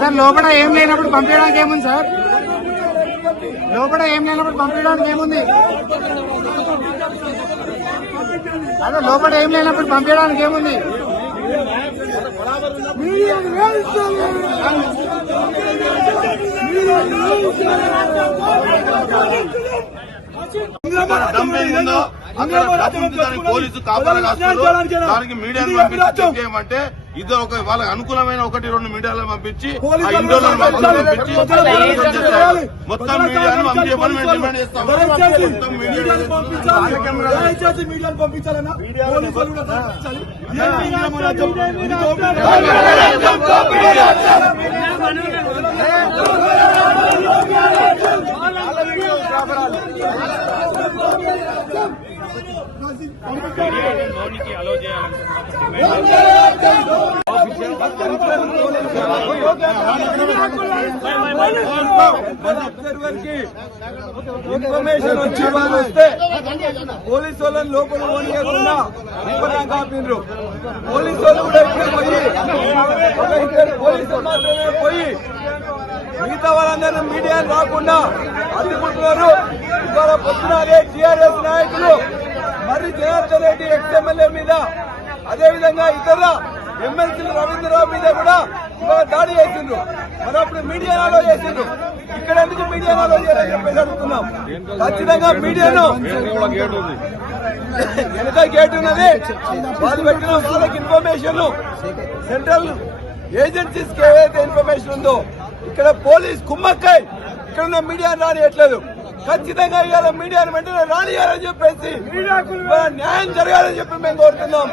Sir లోపల ఏం లేనప్పుడు పంపించడానికి ఏముంది సార్? లోపల ఏం లేనప్పుడు పంపించడానికి ఏముంది? అదే లోపల ఏం లేనప్పుడు పంపించడానికి ఏముంది? పోలీసు కాపాల దానికి మీడియాను పంపించి ఏమంటే ఇద్దరు వాళ్ళకి అనుకూలమైన 1-2 మీడియాలను పంపించి పంపించి మొత్తం మీడియాను పంపించమని మేము డిమాండ్ చేస్తాం. పంపించాలన్నా ఇన్ఫర్మేషన్ వచ్చి వాళ్ళు వస్తే పోలీసు వాళ్ళని లోపల పోనీయకుండా కాపిండ్రు. పోలీసు వాళ్ళు కూడా ఇక్కడ పోయి పోలీసులు మాత్రమే పోయి మిగతా వాళ్ళందరూ మీడియా రాకుండా అడ్డుకుంటున్నారు. ఇవాళ పొద్దున అదే టీఆర్ఎస్ నాయకులు మరి జనార్దన్ రెడ్డి ఎక్స్ఎమ్మెల్యే మీద అదేవిధంగా ఇతర ఎమ్మెల్సీలు రవీంద్రరావు మీద కూడా ఇవాళ దాడి చేసిండ్రు. మరి అప్పుడు మీడియా అలో చేసిండ్రు. ఇక్కడ ఎందుకు మీడియా అలో చేయాలని చెప్పేసి అడుగుతున్నాం. ఖచ్చితంగా మీడియాను వెనక గేట్ ఉన్నది వాళ్ళు పెట్టిన వాళ్ళకి ఇన్ఫర్మేషన్ సెంట్రల్ ఏజెన్సీస్ కి ఏదైతే ఇన్ఫర్మేషన్ ఉందో ఇక్కడ పోలీస్ కుమ్మక్కై ఇక్కడ ఉన్న మీడియా రానియట్లేదు. ఖచ్చితంగా ఇవాళ మీడియాను వెంటనే రానియాలని చెప్పేసి న్యాయం జరగాలని చెప్పి మేము కోరుతున్నాం.